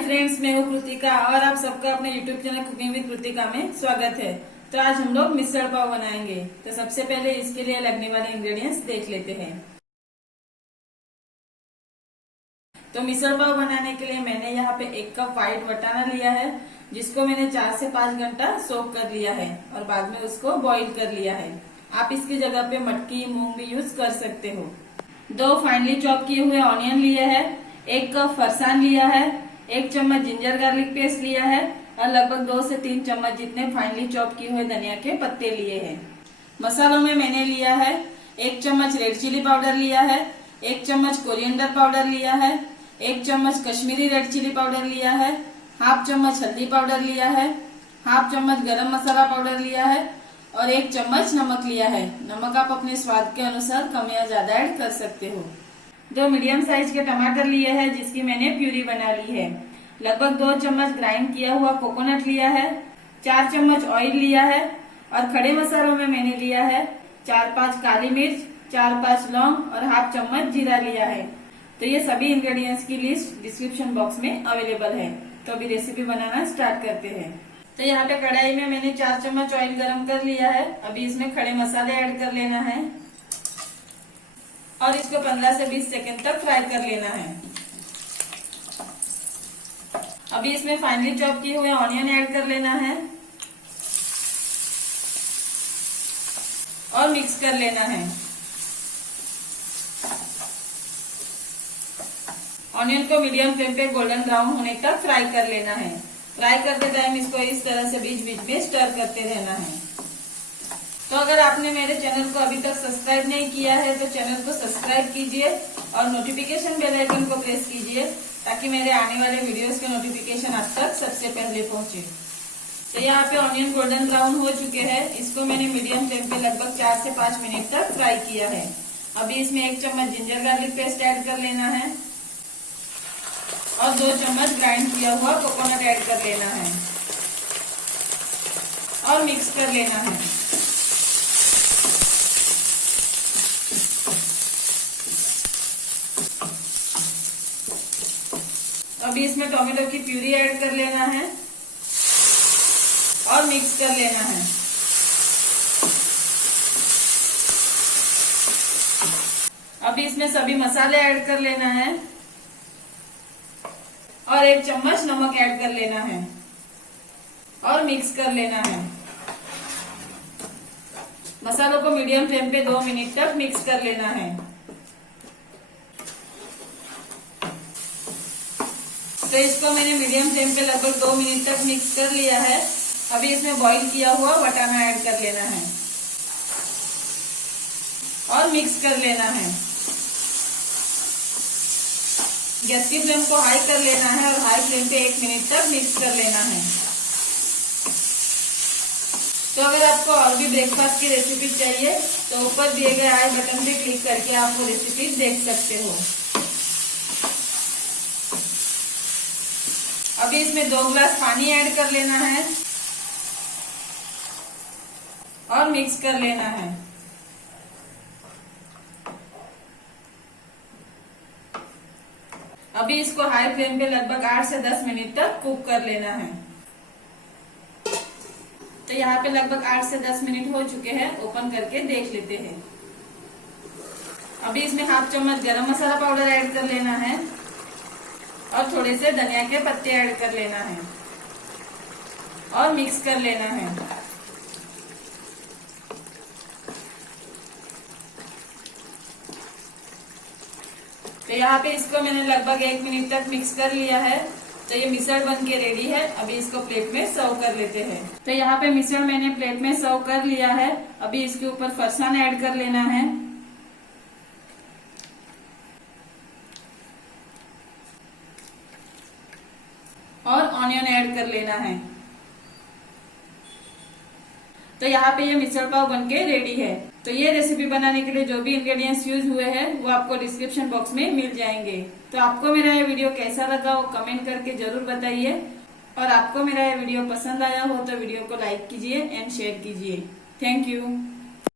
Friends, मैं हूँ कृतिका और आप सबका अपने YouTube channel cooking with Kritika में स्वागत है। तो आज हम लोग मिसल पाव बनाएंगे। तो सबसे पहले इसके लिए लगने वाले इंग्रेडिएंट्स देख लेते हैं। तो मिसल पाव बनाने के लिए मैंने यहाँ पे 1 कप व्हाइट वटाना लिया है, जिसको मैंने 4 से 5 घंटा सोक कर लिया है और बाद में उसको बॉईल कर लिया है। आप इसकी जगह पे मटकी मूंग भी यूज कर सकते हो। 2 फाइनली चॉप किए हुए ऑनियन लिए है, 1 कप फरसान लिया है, 1 चम्मच जिंजर गार्लिक पेस्ट लिया है और लगभग 2 से 3 चम्मच जितने फाइनली चॉप किए हुए धनिया के पत्ते लिए हैं। मसालों में मैंने लिया है 1 चम्मच रेड चिली पाउडर लिया है, 1 चम्मच कोरिएंडर पाउडर लिया है, 1 चम्मच कश्मीरी रेड चिली पाउडर लिया है, हाफ चम्मच हल्दी पाउडर लिया है, हाफ चम्मच गरम मसाला पाउडर लिया है और 1 चम्मच नमक लिया है। नमक आप अपने स्वाद के अनुसार कम या ज्यादा ऐड कर सकते हो। 2 मीडियम साइज के टमाटर लिए हैं, जिसकी मैंने प्यूरी बना ली है। लगभग 2 चम्मच ग्राइंड किया हुआ कोकोनट लिया है, 4 चम्मच ऑयल लिया है और खड़े मसालों में मैंने लिया है 4-5 काली मिर्च, 4-5 लौंग और हाफ चम्मच जीरा लिया है। तो ये सभी इंग्रेडिएंट्स की लिस्ट डिस्क्रिप्शन बॉक्स में अवेलेबल है। तो अभी रेसिपी बनाना स्टार्ट करते हैं। तो यहाँ पे कढ़ाई में मैंने 4 चम्मच ऑयल गरम कर लिया है। अभी इसमें खड़े मसाले ऐड कर लेना है और इसको 15 से 20 सेकंड तक फ्राई कर लेना है। अभी इसमें फाइनली चॉप किए हुए ऑनियन ऐड कर लेना है और मिक्स कर लेना है। ऑनियन को मीडियम फ्लेम पे गोल्डन ब्राउन होने तक फ्राई कर लेना है। फ्राई करते टाइम इसको इस तरह से बीच बीच में स्टर करते रहना है। तो अगर आपने मेरे चैनल को अभी तक सब्सक्राइब नहीं किया है तो चैनल को सब्सक्राइब कीजिए और नोटिफिकेशन बेल आइकन को प्रेस कीजिए, ताकि मेरे आने वाले वीडियोस के नोटिफिकेशन आप तक सबसे पहले पहुंचे। तो यहाँ पे ऑनियन गोल्डन ब्राउन हो चुके हैं। इसको मैंने मीडियम फ्लेम पे लगभग 4 से 5 मिनट तक फ्राई किया है। अभी इसमें 1 चम्मच जिंजर गार्लिक पेस्ट ऐड कर लेना है और 2 चम्मच ग्राइंड किया हुआ कोकोनट ऐड कर लेना है और मिक्स कर लेना है। अभी इसमें टोमेटो की प्यूरी ऐड कर लेना है और मिक्स कर लेना है। अभी इसमें सभी मसाले ऐड कर लेना है और 1 चम्मच नमक ऐड कर लेना है और मिक्स कर लेना है। मसालों को मीडियम फ्लेम पे 2 मिनट तक मिक्स कर लेना है। तो इसको मैंने मीडियम फ्लेम पे लगभग 2 मिनट तक मिक्स कर लिया है। अभी इसमें बॉईल किया हुआ वटाना ऐड कर लेना है और मिक्स कर लेना है। गैस की फ्लेम को हाई कर लेना है और हाई फ्लेम पे 1 मिनट तक मिक्स कर लेना है। तो अगर आपको और भी ब्रेकफास्ट की रेसिपी चाहिए तो ऊपर दिए गए आई बटन पे क्लिक करके आप वो रेसिपी देख सकते हो। अभी इसमें 2 ग्लास पानी ऐड कर लेना है और मिक्स कर लेना है। अभी इसको हाई फ्लेम पे लगभग 8 से 10 मिनट तक कुक कर लेना है। तो यहाँ पे लगभग 8 से 10 मिनट हो चुके हैं। ओपन करके देख लेते हैं। अभी इसमें हाफ चम्मच गरम मसाला पाउडर ऐड कर लेना है और थोड़े से धनिया के पत्ते ऐड कर लेना है और मिक्स कर लेना है। तो यहाँ पे इसको मैंने लगभग 1 मिनट तक मिक्स कर लिया है। तो ये मिसल बन के रेडी है। अभी इसको प्लेट में सर्व कर लेते हैं। तो यहाँ पे मिसल मैंने प्लेट में सर्व कर लिया है। अभी इसके ऊपर फरसान ऐड कर लेना है और ऑनियन ऐड कर लेना है। तो यहाँ पे ये मिसल पाव बनके रेडी है। तो ये रेसिपी बनाने के लिए जो भी इंग्रेडिएंट्स यूज हुए हैं वो आपको डिस्क्रिप्शन बॉक्स में मिल जाएंगे। तो आपको मेरा ये वीडियो कैसा लगा वो कमेंट करके जरूर बताइए और आपको मेरा ये वीडियो पसंद आया हो तो वीडियो को लाइक कीजिए एंड शेयर कीजिए। Thank you.